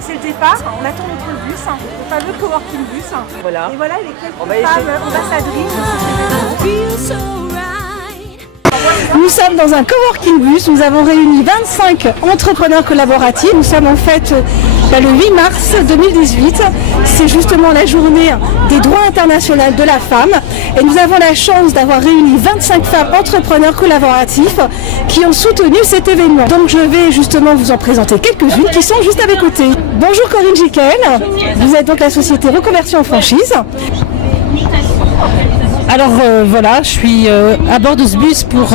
c'est le départ. On attend notre bus, le fameux coworking bus. Voilà. Et voilà les quelques femmes ambassadrices. Nous sommes dans un coworking bus, nous avons réuni 25 entrepreneurs collaboratifs. Nous sommes en fait le 8 mars 2018, c'est justement la journée des droits internationaux de la femme et nous avons la chance d'avoir réuni 25 femmes entrepreneurs collaboratifs qui ont soutenu cet événement. Donc je vais justement vous en présenter quelques-unes qui sont juste à mes côtés. Bonjour Corinne Jiquel, vous êtes donc la société Reconversion en franchise. Alors voilà, je suis à bord de ce bus pour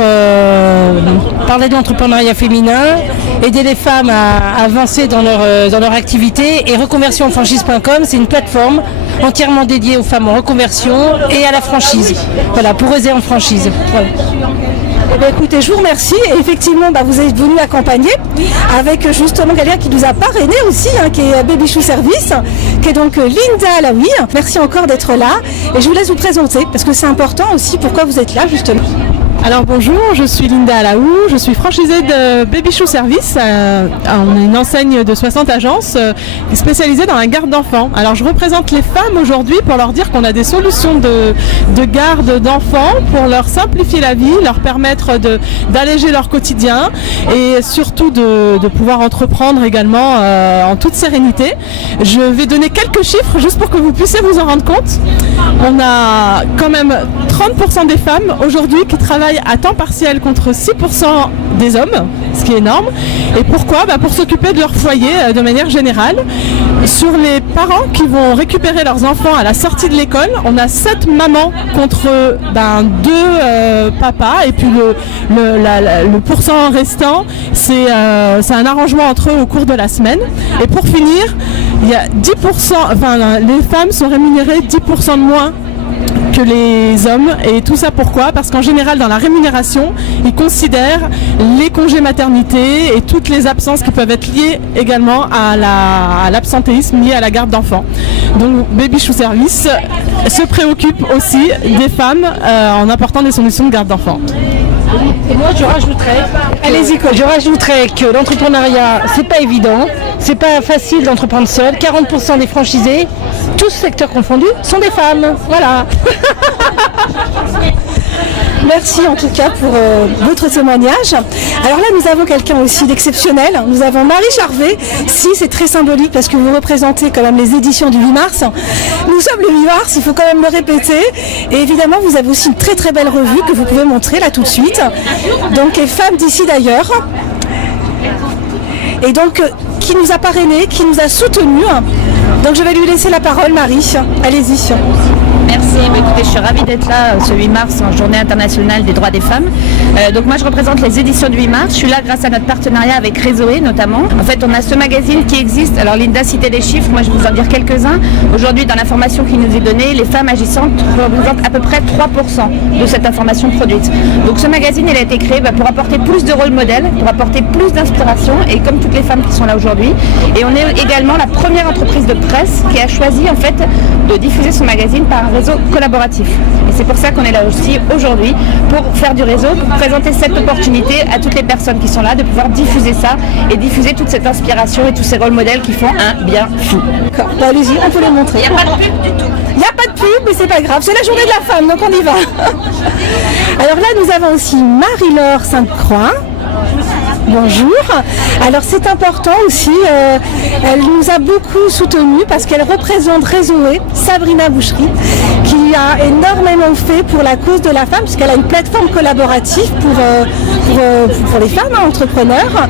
parler de l'entrepreneuriat féminin, aider les femmes à avancer dans leur activité. Et reconversionfranchise.com, c'est une plateforme entièrement dédiée aux femmes en reconversion et à la franchise. Voilà, pour oser en franchise. Voilà. Eh bien, écoutez, je vous remercie. Et effectivement, vous êtes venu accompagner avec justement quelqu'un qui nous a parrainé aussi, qui est Baby Chou Service, qui est donc Linda Alaoui. Merci encore d'être là. Et je vous laisse vous présenter parce que c'est important aussi pourquoi vous êtes là justement. Alors bonjour, je suis Linda Alaou, je suis franchisée de Baby Chou Service. On est une enseigne de 60 agences spécialisée dans la garde d'enfants. Alors je représente les femmes aujourd'hui pour leur dire qu'on a des solutions de garde d'enfants pour leur simplifier la vie, leur permettre d'alléger leur quotidien et surtout de pouvoir entreprendre également en toute sérénité. Je vais donner quelques chiffres juste pour que vous puissiez vous en rendre compte. On a quand même 30% des femmes aujourd'hui qui travaillent à temps partiel contre 6% des hommes, ce qui est énorme. Et pourquoi ? Pour s'occuper de leur foyer de manière générale. Sur les parents qui vont récupérer leurs enfants à la sortie de l'école, on a 7 mamans contre 2 papas. Et puis le pourcent restant, c'est un arrangement entre eux au cours de la semaine. Et pour finir, il y a 10%, les femmes sont rémunérées 10% de moins que les hommes. Et tout ça pourquoi ? Parce qu'en général dans la rémunération ils considèrent les congés maternité et toutes les absences qui peuvent être liées également à l'absentéisme lié à la garde d'enfants. Donc Baby Chou Service se préoccupe aussi des femmes en apportant des solutions de garde d'enfants. Et moi je rajouterais que l'entrepreneuriat c'est pas évident, c'est pas facile d'entreprendre seul. 40% des franchisés, tous secteurs confondus, sont des femmes. Voilà. Merci en tout cas pour votre témoignage. Alors là nous avons quelqu'un aussi d'exceptionnel. Nous avons Marie Charvet. Si c'est très symbolique parce que vous représentez quand même les éditions du 8 mars. Nous sommes le 8 mars, il faut quand même le répéter. Et évidemment vous avez aussi une très très belle revue que vous pouvez montrer là tout de suite. Donc les femmes d'ici d'ailleurs. Et donc qui nous a parrainé, qui nous a soutenus. Donc je vais lui laisser la parole Marie. Allez-y. Merci, écoutez, je suis ravie d'être là ce 8 mars en journée internationale des droits des femmes. Donc moi je représente les éditions du 8 mars, je suis là grâce à notre partenariat avec Réseaué notamment. En fait on a ce magazine qui existe, alors Linda citait des chiffres, moi je vais vous en dire quelques-uns. Aujourd'hui dans l'information qui nous est donnée, les femmes agissantes représentent à peu près 3% de cette information produite. Donc ce magazine il a été créé pour apporter plus de rôle modèle, pour apporter plus d'inspiration et comme toutes les femmes qui sont là aujourd'hui. Et on est également la première entreprise de presse qui a choisi en fait de diffuser son magazine par un réseau collaboratif. Et c'est pour ça qu'on est là aussi aujourd'hui, pour faire du réseau, pour présenter cette opportunité à toutes les personnes qui sont là, de pouvoir diffuser ça et diffuser toute cette inspiration et tous ces rôles modèles qui font un bien fou. D'accord, allez-y, on peut le montrer. Il n'y a pas de pub du tout. Il n'y a pas de pub, mais c'est pas grave, c'est la journée de la femme, donc on y va. Alors là, nous avons aussi Marie-Laure Sainte-Croix. Bonjour. Alors c'est important aussi, elle nous a beaucoup soutenus parce qu'elle représente Réseaué, Sabrina Boucherie, qui a énormément fait pour la cause de la femme, puisqu'elle a une plateforme collaborative pour les femmes entrepreneurs.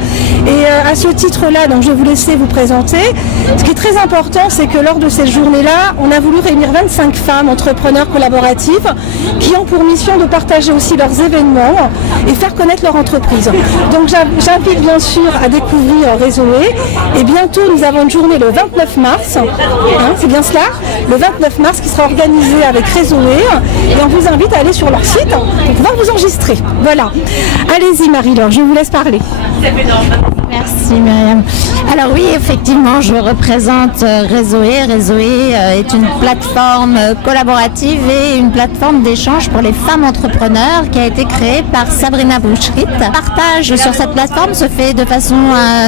Et à ce titre-là, donc je vais vous laisser vous présenter. Ce qui est très important, c'est que lors de cette journée-là, on a voulu réunir 25 femmes entrepreneurs collaboratives qui ont pour mission de partager aussi leurs événements et faire connaître leur entreprise. Donc j'invite bien sûr à découvrir Réseaué et bientôt nous avons une journée le 29 mars, c'est bien cela, le 29 mars qui sera organisée avec Réseaué et on vous invite à aller sur leur site pour pouvoir vous enregistrer. Voilà. Allez-y Marie-Laure, je vous laisse parler. Merci Myriam. Alors oui, effectivement, je représente Réseaué. Réseaué est une plateforme collaborative et une plateforme d'échange pour les femmes entrepreneurs qui a été créée par Sabrina Boucherit. Le partage sur cette plateforme se fait de façon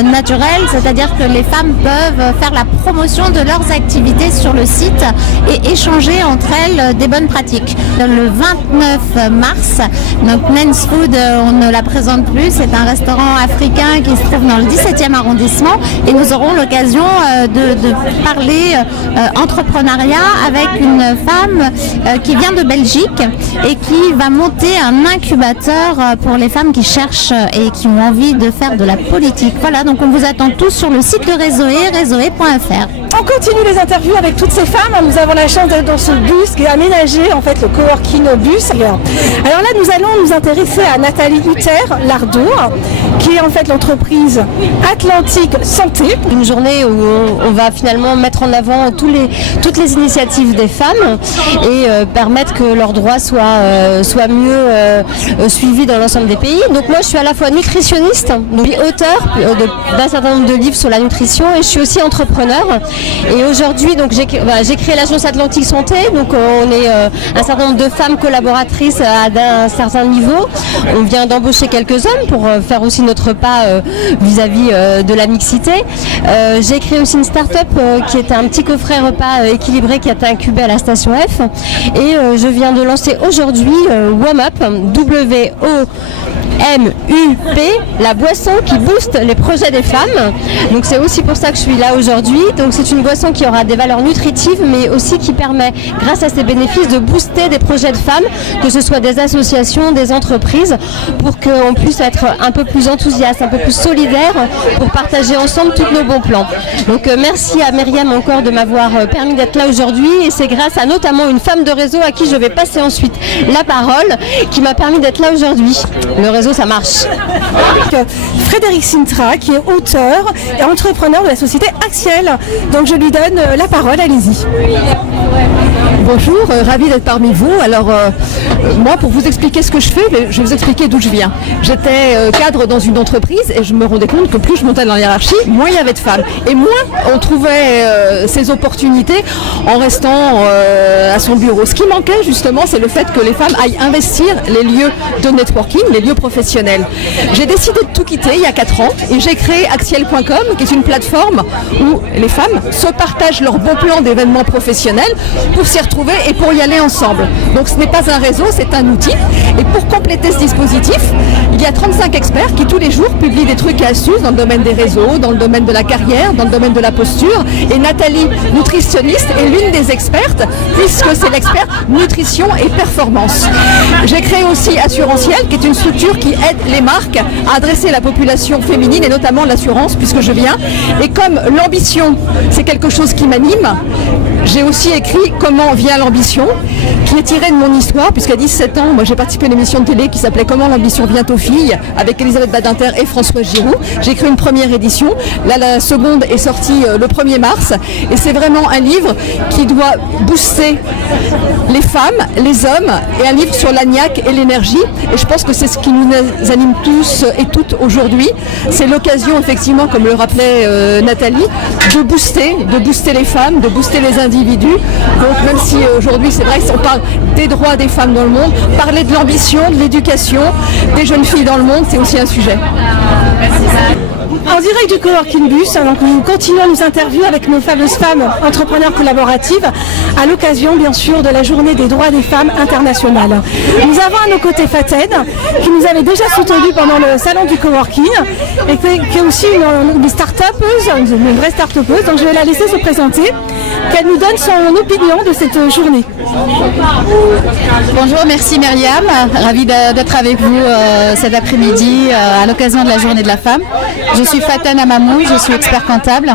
naturelle, c'est-à-dire que les femmes peuvent faire la promotion de leurs activités sur le site et échanger entre elles des bonnes pratiques. Le 29 mars, donc Men's Food, on ne la présente plus, c'est un restaurant africain qui se trouve dans le 17e arrondissement et nous aurons l'occasion de parler entrepreneuriat avec une femme qui vient de Belgique et qui va monter un incubateur pour les femmes qui cherchent et qui ont envie de faire de la politique. Voilà, donc on vous attend tous sur le site de Réseaué, réseaué.fr. On continue les interviews avec toutes ces femmes. Nous avons la chance d'être dans ce bus qui est aménagé, en fait, le coworking bus. Alors là, nous allons nous intéresser à Nathalie Hutter-Lardot, qui est en fait l'entreprise Atlantique Santé. Une journée où on va finalement mettre en avant toutes les initiatives des femmes et permettre que leurs droits soient mieux suivis dans l'ensemble des pays. Donc moi, je suis à la fois nutritionniste, donc auteure d'un certain nombre de livres sur la nutrition et je suis aussi entrepreneur. Et aujourd'hui, donc j'ai créé l'agence Atlantique Santé. Donc on est un certain nombre de femmes collaboratrices d'un certain niveau. On vient d'embaucher quelques hommes pour faire aussi notre pas vis-à-vis de la mixité. J'ai créé aussi une start-up qui est un petit coffret repas équilibré qui a été incubé à la station F. Et je viens de lancer aujourd'hui WOMUP, W-O-M-U-P, la boisson qui booste les projets des femmes. Donc c'est aussi pour ça que je suis là aujourd'hui. Donc c'est une boisson qui aura des valeurs nutritives mais aussi qui permet, grâce à ses bénéfices, de booster des projets de femmes, que ce soit des associations, des entreprises, pour qu'on puisse être un peu plus enthousiaste, un peu plus solidaire pour partager ensemble tous nos bons plans. Donc merci à Myriam encore de m'avoir permis d'être là aujourd'hui et c'est grâce à notamment une femme de réseau à qui je vais passer ensuite la parole qui m'a permis d'être là aujourd'hui. Le réseau, ça marche. Frédéric Sintra, qui est auteur et entrepreneur de la société Axiel. Donc je lui donne la parole, allez-y. Bonjour, ravi d'être parmi vous. Alors moi, pour vous expliquer ce que je fais, je vais vous expliquer d'où je viens. J'étais cadre dans une entreprise et je me rendais compte que plus je montais dans la hiérarchie, moins il y avait de femmes. Et moins on trouvait ces opportunités en restant à son bureau. Ce qui manquait justement, c'est le fait que les femmes aillent investir les lieux de networking, les lieux professionnels. J'ai décidé de tout quitter il y a 4 ans et j'ai créé Axiel.com, qui est une plateforme où les femmes se partagent leurs bons plans d'événements professionnels pour s'y retrouver et pour y aller ensemble. Donc ce n'est pas un réseau, c'est un outil. Et pour compléter ce dispositif, il y a 35 experts qui tous les jours publient des trucs et astuces dans le domaine des réseaux, dans le domaine de la carrière, dans le domaine de la posture. Et Nathalie, nutritionniste, est l'une des expertes puisque c'est l'expert nutrition et performance. J'ai créé aussi Assurantiel, qui est une structure qui aide les marques à adresser la population féminine et notamment l'assurance, puisque je viens. Et comme l'ambition, c'est quelque chose qui m'anime, j'ai aussi écrit Comment vient l'ambition, qui est tiré de mon histoire, puisqu'à 17 ans, moi j'ai participé à une émission de télé qui s'appelait Comment l'ambition vient aux filles, avec Elisabeth Badinter et François Giroud. J'ai écrit une première édition, là la seconde est sortie le 1er mars, et c'est vraiment un livre qui doit booster les femmes, les hommes, et un livre sur l'agnac et l'énergie, et je pense que c'est ce qui nous anime tous et toutes aujourd'hui. C'est l'occasion, effectivement, comme le rappelait Nathalie, de booster les femmes, de booster les individus. Donc même si aujourd'hui c'est vrai qu'on parle des droits des femmes dans le monde, parler de l'ambition, de l'éducation des jeunes filles dans le monde, c'est aussi un sujet. En direct du coworking bus, donc nous continuons nos interviews avec nos fameuses femmes entrepreneurs collaboratives à l'occasion bien sûr de la journée des droits des femmes internationales. Nous avons à nos côtés Faten qui nous avait déjà soutenus pendant le salon du coworking et qui est aussi une start-upeuse, une vraie start-upeuse, donc je vais la laisser se présenter, qu'elle nous donne son opinion de cette journée. Bonjour, merci Myriam, ravie d'être avec vous cet après-midi à l'occasion de la journée de la femme. Je suis Faten Amamou, je suis expert comptable.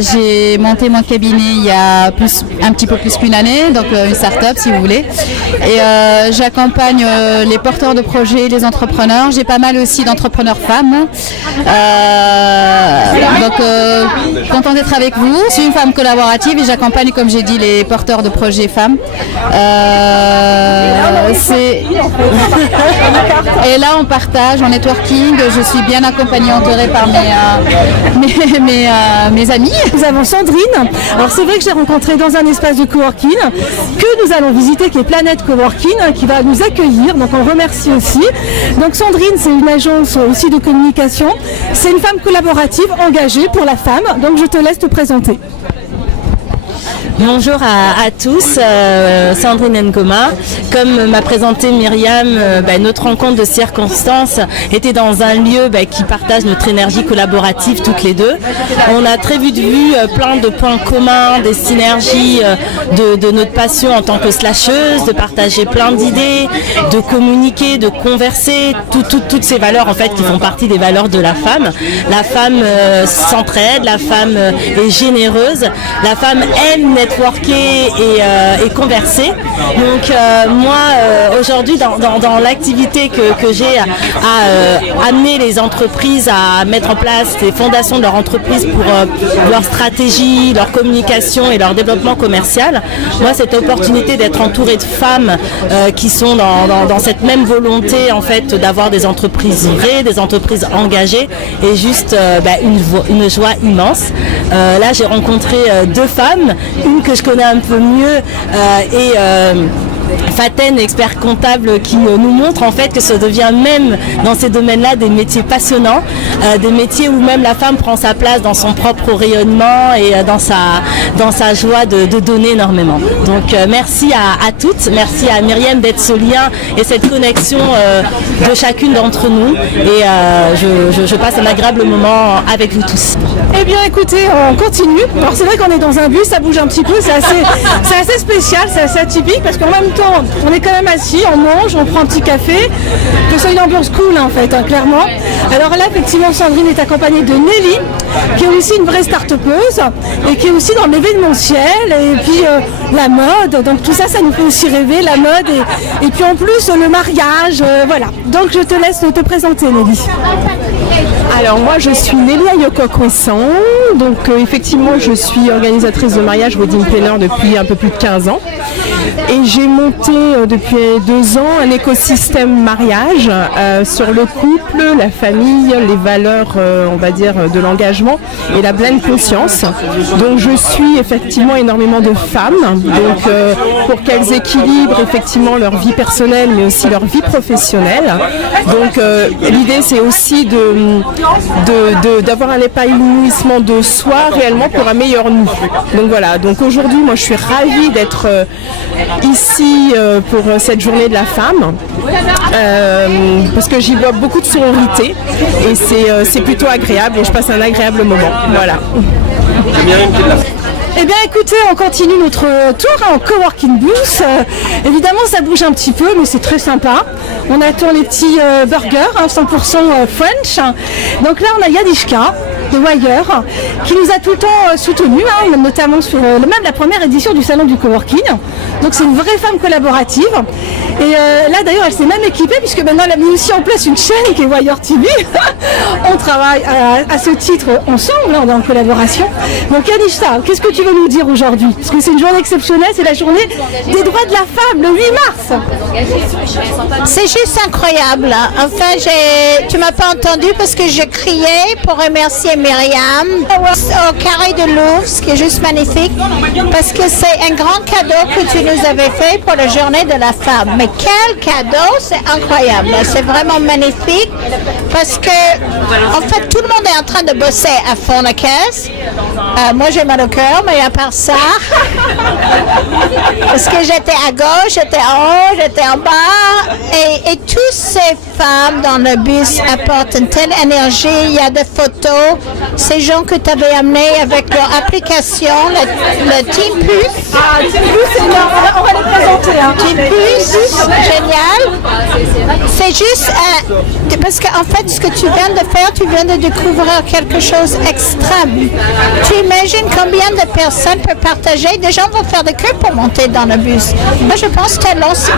J'ai monté mon cabinet il y a un petit peu plus qu'une année, donc une start-up si vous voulez. Et j'accompagne les porteurs de projets, les entrepreneurs. J'ai pas mal aussi d'entrepreneurs femmes. Donc, contente d'être avec vous. Je suis une femme collaborative et j'accompagne, comme j'ai dit, les porteurs de projets femmes. Et là, on partage en networking. Je suis bien accompagnée, entourée par mes amis. Nous avons Sandrine. Alors c'est vrai que j'ai rencontré dans un espace de coworking que nous allons visiter, qui est Planète Coworking, qui va nous accueillir. Donc on remercie aussi. Donc Sandrine, c'est une agence aussi de communication. C'est une femme collaborative engagée pour la femme. Donc je te laisse te présenter. Bonjour à tous, Sandrine Ngoma. Comme m'a présenté Myriam, notre rencontre de circonstances était dans un lieu qui partage notre énergie collaborative toutes les deux. On a très vite vu plein de points communs, des synergies de notre passion en tant que slasheuse, de partager plein d'idées, de communiquer, de converser, toutes ces valeurs en fait qui font partie des valeurs de la femme. La femme s'entraide, la femme est généreuse, la femme aime networker et converser. Donc moi aujourd'hui dans l'activité que j'ai à amener les entreprises à mettre en place des fondations de leur entreprise pour leur stratégie, leur communication et leur développement commercial, moi cette opportunité d'être entourée de femmes qui sont dans cette même volonté en fait d'avoir des entreprises vraies, des entreprises engagées est juste une joie immense. Là j'ai rencontré deux femmes, une que je connais un peu mieux et Faten, expert comptable, qui nous montre en fait que ça devient même dans ces domaines-là des métiers passionnants, des métiers où même la femme prend sa place dans son propre rayonnement et dans sa joie de donner énormément. Donc merci à toutes, merci à Myriam d'être ce lien et cette connexion de chacune d'entre nous et je passe un agréable moment avec vous tous. Eh bien écoutez, on continue. Alors c'est vrai qu'on est dans un bus, ça bouge un petit peu, c'est assez spécial, c'est assez atypique parce qu'en même temps on est quand même assis, on mange, on prend un petit café, que c'est une ambiance cool en fait, clairement. Alors là effectivement Sandrine est accompagnée de Nelly, qui est aussi une vraie start-upeuse et qui est aussi dans l'événementiel et puis la mode, donc tout ça, ça nous fait aussi rêver, la mode et puis en plus le mariage, voilà. Donc je te laisse te présenter Nelly. Alors moi je suis Nelly Ayoko-Kwesson, donc effectivement je suis organisatrice de mariage wedding planner depuis un peu plus de 15 ans et j'ai monté depuis 2 ans un écosystème mariage sur le couple, la famille, les valeurs on va dire de l'engagement et la pleine conscience. Donc je suis effectivement énormément de femmes donc pour qu'elles équilibrent effectivement leur vie personnelle mais aussi leur vie professionnelle. Donc l'idée c'est aussi d'avoir un épanouissement de soi réellement pour un meilleur nous. Donc voilà, donc aujourd'hui moi je suis ravie d'être ici pour cette journée de la femme parce que j'y vois beaucoup de sororité et c'est plutôt agréable et je passe un agréable moment. Voilà. Eh bien écoutez, on continue notre tour en coworking booth. Évidemment ça bouge un petit peu mais c'est très sympa. On attend les petits burgers 100% French. Donc là on a Yadishka de Wire qui nous a tout le temps soutenus, notamment sur même la première édition du salon du coworking. Donc c'est une vraie femme collaborative. Et là d'ailleurs elle s'est même équipée puisque maintenant elle a mis aussi en place une chaîne qui est Wire TV. On travaille à ce titre ensemble, on est en collaboration. Donc Yadishka, qu'est-ce que tu veux nous dire aujourd'hui? Parce que c'est une journée exceptionnelle, c'est la journée des droits de la femme, le 8 mars. C'est juste incroyable. Enfin, tu m'as pas entendu parce que je criais pour remercier Myriam au Carré de Louvre, ce qui est juste magnifique, parce que c'est un grand cadeau que tu nous avais fait pour la journée de la femme. Mais quel cadeau, c'est incroyable. C'est vraiment magnifique parce que, en fait, tout le monde est en train de bosser à fond la caisse. Moi, j'ai mal au cœur, mais à part ça, parce que j'étais à gauche, j'étais en haut, j'étais en bas, et toutes ces femmes dans le bus apportent une telle énergie. Il y a des photos, ces gens que tu avais amenés avec leur application, le Team Puce. Ah, Team Puce, on va les présenter. Team Puce, génial. C'est juste, parce qu'en fait, ce que tu viens de faire, tu viens de découvrir quelque chose d'extrême. Tu imagines combien de personnes peuvent partager? Des gens vont faire des queues pour monter dans le bus. Moi, je pense que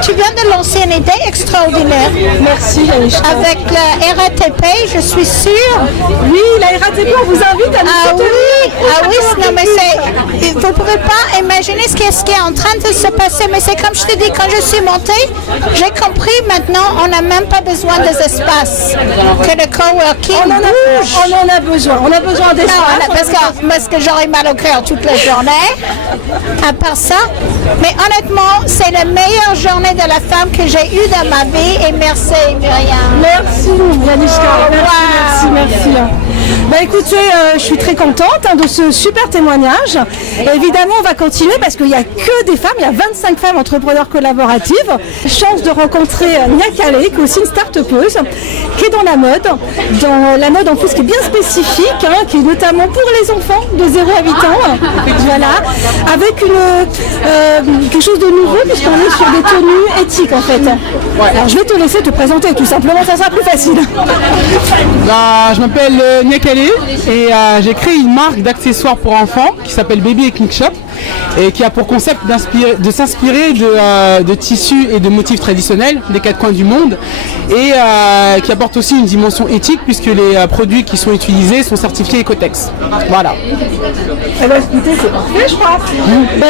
tu viens de lancer une idée extraordinaire. Merci. Yannichka. Avec la RATP, je suis sûre. Oui, la RATP, on vous invite à nous soutenir. Non mais c'est... Vous ne pouvez pas imaginer ce qui est en train de se passer. Mais c'est comme je te dis, quand je suis montée, j'ai compris maintenant, on n'a même pas besoin des espaces. Que le coworking bouge. On en a besoin. On a besoin d'espace. Parce que j'aurais mal au cœur toute la journée. À part ça. Mais honnêtement, c'est la meilleure journée de la femme que j'ai eue dans ma vie. Et merci Myriam. Merci Yannichka. Merci. Bah écoutez, je suis très contente de ce super témoignage. Et évidemment, on va continuer parce qu'il n'y a que des femmes, il y a 25 femmes entrepreneurs collaboratives. Chance de rencontrer Nia Calais, qui est aussi une start-upeuse, qui est dans la mode en plus qui est bien spécifique, qui est notamment pour les enfants de 0 à 8 ans. Voilà, avec quelque chose de nouveau puisqu'on est sur des tenues éthiques en fait. Alors je vais te laisser te présenter tout simplement, ça sera plus facile. Je m'appelle Nia Calais et j'ai créé une marque d'accessoires pour enfants qui s'appelle Baby Ethnic Shop et qui a pour concept de s'inspirer de tissus et de motifs traditionnels des 4 coins du monde et qui apporte aussi une dimension éthique puisque les produits qui sont utilisés sont certifiés Ecotex. Voilà. Eh ben, écoutez, c'est parfait, je crois.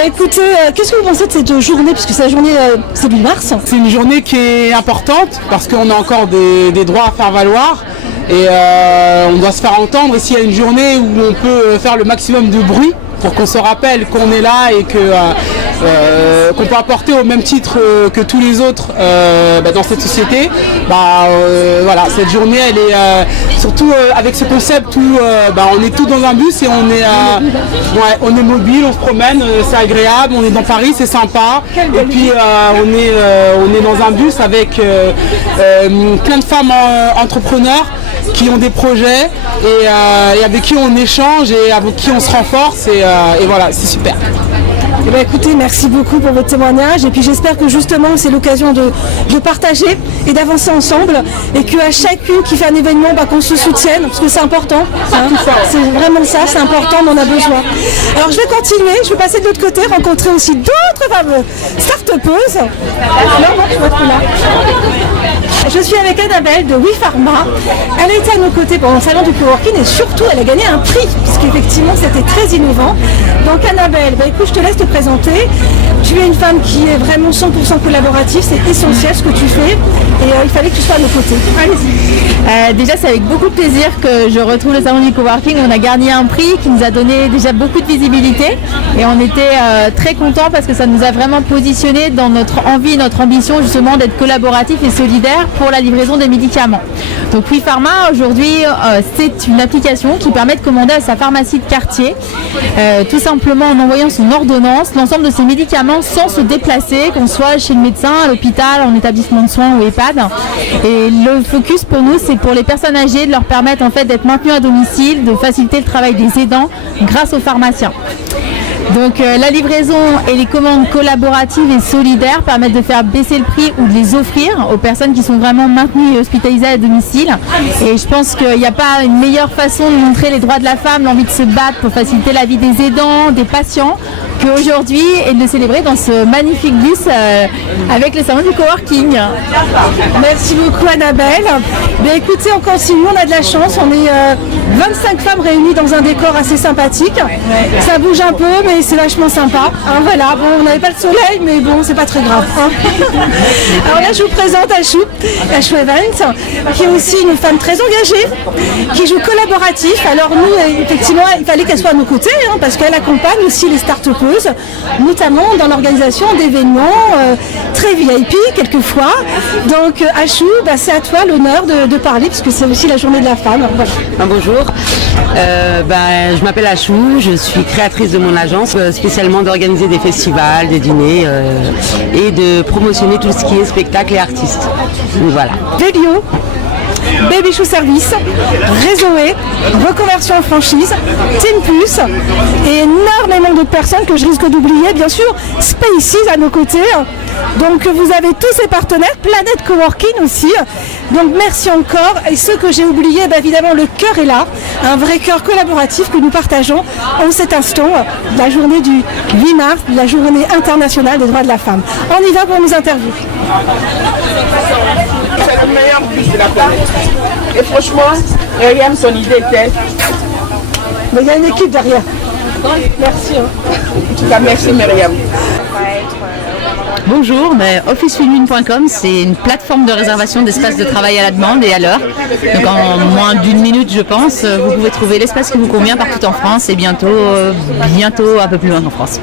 Écoutez, qu'est-ce que vous pensez de cette journée, puisque c'est la journée, c'est 8 mars. C'est une journée qui est importante parce qu'on a encore des droits à faire valoir et on doit se faire entendre. Et s'il y a une journée où on peut faire le maximum de bruit pour qu'on se rappelle qu'on est là et qu'on peut apporter au même titre que tous les autres dans cette société, voilà, cette journée elle est surtout avec ce concept où on est tous dans un bus et on est mobile, on se promène, c'est agréable, on est dans Paris, c'est sympa et puis on est dans un bus avec plein de femmes entrepreneurs qui ont des projets et avec qui on échange et avec qui on se renforce et voilà, c'est super. Eh bien, écoutez, merci beaucoup pour votre témoignage et puis j'espère que justement c'est l'occasion de partager et d'avancer ensemble et qu'à chacune qui fait un événement, qu'on se soutienne parce que c'est important, c'est vraiment ça, c'est important, on en a besoin. Alors je vais continuer, je vais passer de l'autre côté, rencontrer aussi d'autres femmes start-upeuses. Je suis avec Annabelle de WePharma. Elle était à nos côtés pendant le salon du coworking et surtout elle a gagné un prix puisqu'effectivement c'était très innovant. Donc Annabelle, écoute, je te laisse te présenter. Tu es une femme qui est vraiment 100% collaborative, c'est essentiel ce que tu fais et il fallait que tu sois à nos côtés. Allez-y. Déjà c'est avec beaucoup de plaisir que je retrouve le salon du coworking. On a gagné un prix qui nous a donné déjà beaucoup de visibilité et on était très contents parce que ça nous a vraiment positionné dans notre envie, notre ambition justement d'être collaboratif et solidaire pour la livraison des médicaments. Donc WePharma aujourd'hui c'est une application qui permet de commander à sa pharmacie de quartier tout simplement en envoyant son ordonnance l'ensemble de ses médicaments sans se déplacer, qu'on soit chez le médecin, à l'hôpital, en établissement de soins ou EHPAD. Et le focus pour nous c'est pour les personnes âgées de leur permettre en fait d'être maintenues à domicile, de faciliter le travail des aidants grâce aux pharmaciens. Donc la livraison et les commandes collaboratives et solidaires permettent de faire baisser le prix ou de les offrir aux personnes qui sont vraiment maintenues et hospitalisées à domicile. Et je pense qu'il n'y a pas une meilleure façon de montrer les droits de la femme, l'envie de se battre pour faciliter la vie des aidants, des patients, qu'aujourd'hui et de le célébrer dans ce magnifique bus avec le salon du coworking. Merci beaucoup Annabelle. Bien écoutez, on continue, on a de la chance, on est 25 femmes réunies dans un décor assez sympathique. Ça bouge un peu mais c'est vachement sympa. Voilà, on n'avait pas le soleil mais bon, c'est pas très grave. Alors là je vous présente Achou Evans, qui est aussi une femme très engagée, qui joue collaboratif. Alors nous, effectivement, il fallait qu'elle soit à nos côtés parce qu'elle accompagne aussi les start-upeuses, notamment dans l'organisation d'événements très VIP quelquefois. Donc Achou, c'est à toi l'honneur de parler puisque c'est aussi la journée de la femme. Voilà. Bonjour, je m'appelle Achou, je suis créatrice de mon agence, spécialement d'organiser des festivals, des dîners et de promotionner tout ce qui est spectacle et artistes. Donc voilà. Vélio, Baby Shoe Service, Réseaué, Reconversion en franchise, Team Plus et énormément d'autres personnes que je risque d'oublier, bien sûr, Spaces à nos côtés. Donc vous avez tous ces partenaires, Planète Coworking aussi. Donc merci encore. Et ce que j'ai oublié, évidemment le cœur est là, un vrai cœur collaboratif que nous partageons en cet instant, la journée du 8 mars, la journée internationale des droits de la femme. On y va pour nos interviews. C'est le meilleur bus de la planète. Et franchement, Myriam, son idée était... Mais il y a une équipe derrière. Merci. En tout cas, merci Myriam. Bonjour, officefeminine.com, c'est une plateforme de réservation d'espaces de travail à la demande et à l'heure. Donc en moins d'une minute, je pense, vous pouvez trouver l'espace qui vous convient partout en France et bientôt un peu plus loin qu'en France.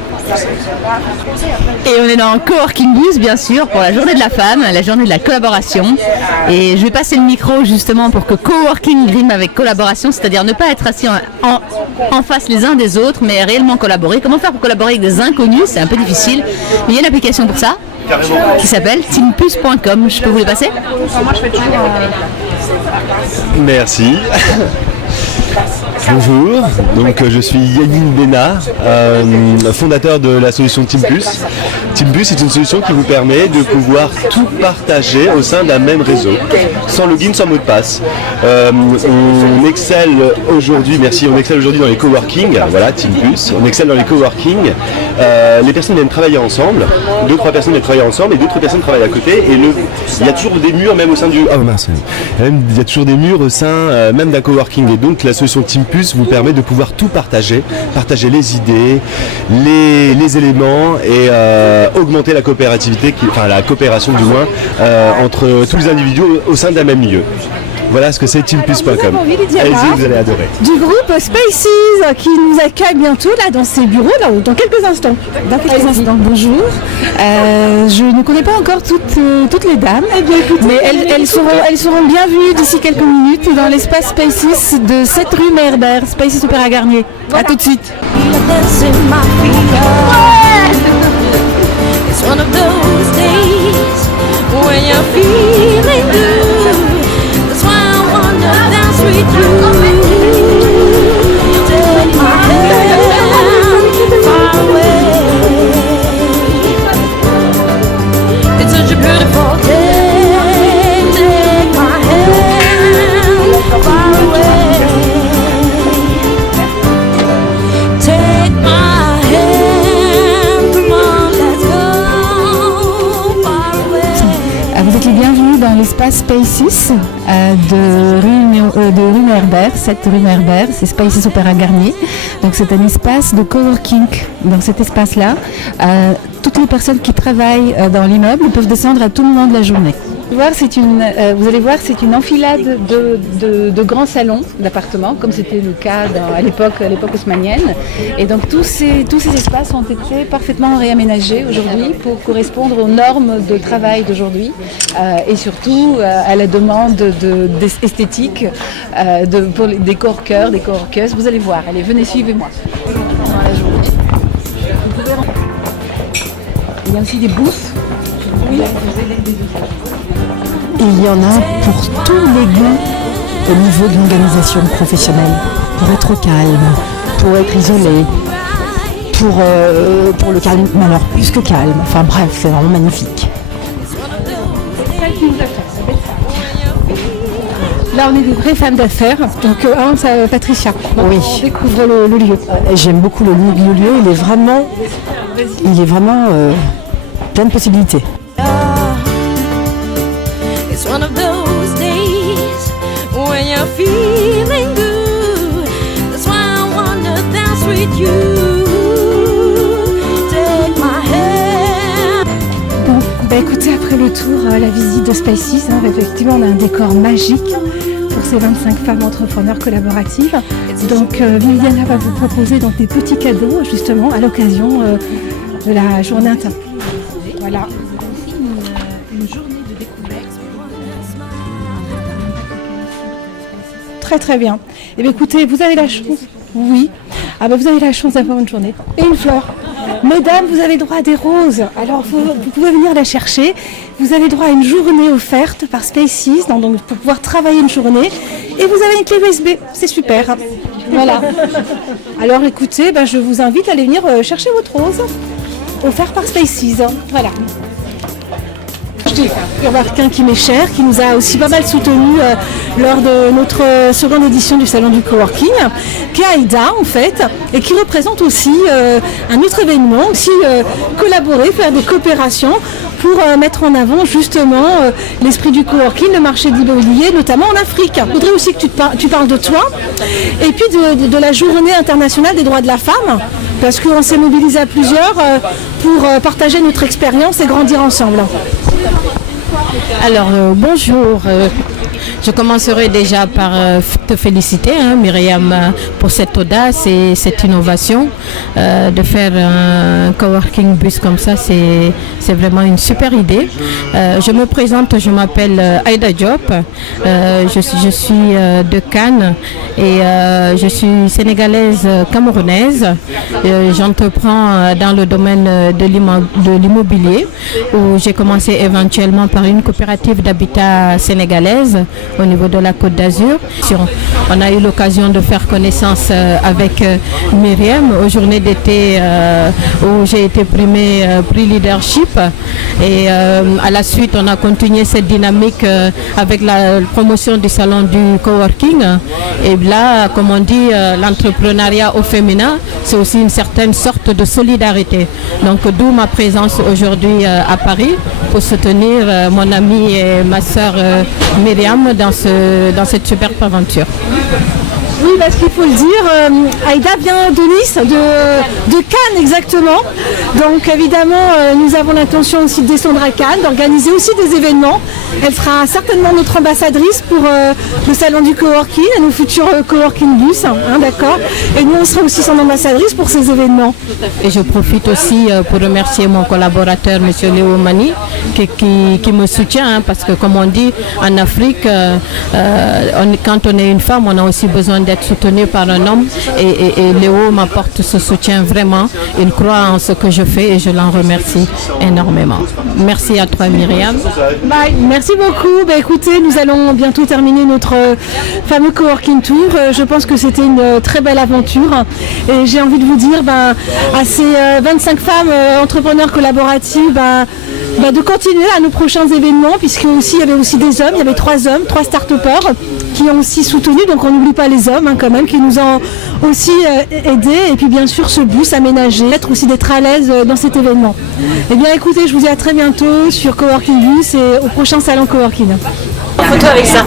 Et on est dans Coworking Bus, bien sûr, pour la journée de la femme, la journée de la collaboration. Et je vais passer le micro justement pour que Coworking rime avec collaboration, c'est-à-dire ne pas être assis en face les uns des autres, mais réellement collaborer. Comment faire pour collaborer avec des inconnus? C'est un peu difficile, mais il y a une application pour ça qui s'appelle teampus.com. Je peux vous les passer? Merci. Bonjour, donc je suis Yannick Bénard, fondateur de la solution Teampus. Teampus est une solution qui vous permet de pouvoir tout partager au sein d'un même réseau, sans login, sans mot de passe. On excelle aujourd'hui dans les coworking, voilà Teampus, on excelle dans les coworking. Les personnes viennent travailler ensemble, 2-3 personnes viennent travailler ensemble et d'autres personnes travaillent à côté. Et il y a toujours des murs même au sein du... il y a toujours des murs au sein même d'un coworking. Et donc la solution Teampus vous permet de pouvoir tout partager les idées, les éléments et augmenter la coopérativité, la coopération du moins, entre tous les individus au sein d'un même lieu. Voilà ce que c'est teampus.com. Allez-y, vous allez adorer. Du groupe Spaces qui nous accueille bientôt là dans ses bureaux, dans quelques instants. Bonjour. Je ne connais pas encore toutes les dames, mais elles seront bienvenues d'ici quelques minutes dans l'espace Spaces de 7 rue Meyerbert, Spaces Opéra Garnier. A tout de suite. It's one of those days when you're feeling good. That's why I wanna dance with you. Take my hand far away. It's such a beautiful day. Take my hand far away. Take my hand, come on, let's go far away. Vous êtes les bienvenus dans l'espace Spaces de rue Meyerbert, 7 rue Meyerbert, c'est Spaces Opéra Garnier. Donc c'est un espace de coworking. Dans cet espace-là, toutes les personnes qui travaillent dans l'immeuble peuvent descendre à tout moment de la journée. Vous allez voir, c'est une enfilade de grands salons d'appartements, comme c'était le cas à l'époque haussmannienne. Et donc tous ces espaces ont été parfaitement réaménagés aujourd'hui pour correspondre aux normes de travail d'aujourd'hui et surtout à la demande esthétique pour des coworkers, des coworkeuses. Vous allez voir, allez, venez, suivez-moi. Il y a aussi des booths. Oui. Il y en a pour tous les goûts au niveau de l'organisation professionnelle. Pour être au calme, pour être isolé, pour le calme, mais alors plus que calme. Enfin bref, c'est vraiment magnifique. Là, on est des vraies femmes d'affaires. Donc, Patricia, oui. On découvre le lieu. J'aime beaucoup le lieu. Il est vraiment plein de possibilités. It's one of those days when you're feeling good. That's why I wanna dance with you. Take my hand. Bon, écoutez, après le tour, la visite de Spaces, effectivement, on a un décor magique pour ces 25 femmes entrepreneurs collaboratives. Donc, Viviana va vous proposer donc des petits cadeaux, justement, à l'occasion de la journée interne. Voilà. Très bien. Et bien écoutez, vous avez la chance. Oui. Vous avez la chance d'avoir une journée et une fleur. Mesdames, vous avez droit à des roses. Alors vous pouvez venir la chercher. Vous avez droit à une journée offerte par Spaces, donc pour pouvoir travailler une journée. Et vous avez une clé USB. C'est super. Voilà. Alors écoutez, je vous invite à aller venir chercher votre rose offerte par Spaces. Voilà. Quelqu'un qui m'est cher, qui nous a aussi pas mal soutenu lors de notre seconde édition du Salon du Coworking, qui est Aïda en fait, et qui représente aussi un autre événement, aussi collaborer, faire des coopérations pour mettre en avant justement l'esprit du coworking, le marché de l'immobilier, notamment en Afrique. Je voudrais aussi que tu parles de toi et puis de la journée internationale des droits de la femme, parce qu'on s'est mobilisé à plusieurs pour partager notre expérience et grandir ensemble. Alors bonjour, je commencerai déjà par te féliciter Myriam pour cette audace et cette innovation. De faire un coworking bus comme ça, c'est vraiment une super idée. Je me présente, je m'appelle Aïda Diop, je suis de Cannes et je suis sénégalaise camerounaise. J'entreprends dans le domaine de l'immobilier où j'ai commencé éventuellement par une coopérative d'habitat sénégalaise au niveau de la Côte d'Azur. On a eu l'occasion de faire connaissance avec Myriam aux journées d'été où j'ai été primée prix leadership et à la suite on a continué cette dynamique avec la promotion du salon du coworking et là comme on dit l'entrepreneuriat au féminin c'est aussi une certaine sorte de solidarité, donc d'où ma présence aujourd'hui à Paris pour soutenir mon amie et ma sœur Myriam dans cette superbe aventure. Oui, parce qu'il faut le dire, Aïda vient de Nice, de Cannes exactement. Donc évidemment, nous avons l'intention aussi de descendre à Cannes, d'organiser aussi des événements. Elle sera certainement notre ambassadrice pour le salon du coworking et nos futurs coworking bus, d'accord. Et nous, on sera aussi son ambassadrice pour ces événements. Et je profite aussi pour remercier mon collaborateur, M. Léo Mani, qui me soutient, parce que comme on dit, en Afrique, quand on est une femme, on a aussi besoin d'être soutenu par un homme et Léo m'apporte ce soutien vraiment. Il croit en ce que je fais et je l'en remercie énormément. Merci à toi Myriam. Bye. Merci beaucoup. Écoutez, nous allons bientôt terminer notre fameux coworking tour. Je pense que c'était une très belle aventure et j'ai envie de vous dire à ces 25 femmes entrepreneurs collaboratives de continuer à nos prochains événements, puisque aussi il y avait aussi des hommes, il y avait 3 hommes, 3 start-upers qui ont aussi soutenu, donc on n'oublie pas les hommes quand même, qui nous ont aussi aidés, et puis bien sûr ce bus aménagé, d'être à l'aise dans cet événement. Eh bien écoutez, je vous dis à très bientôt sur Coworking Bus et au prochain salon Coworking. Photo avec ça.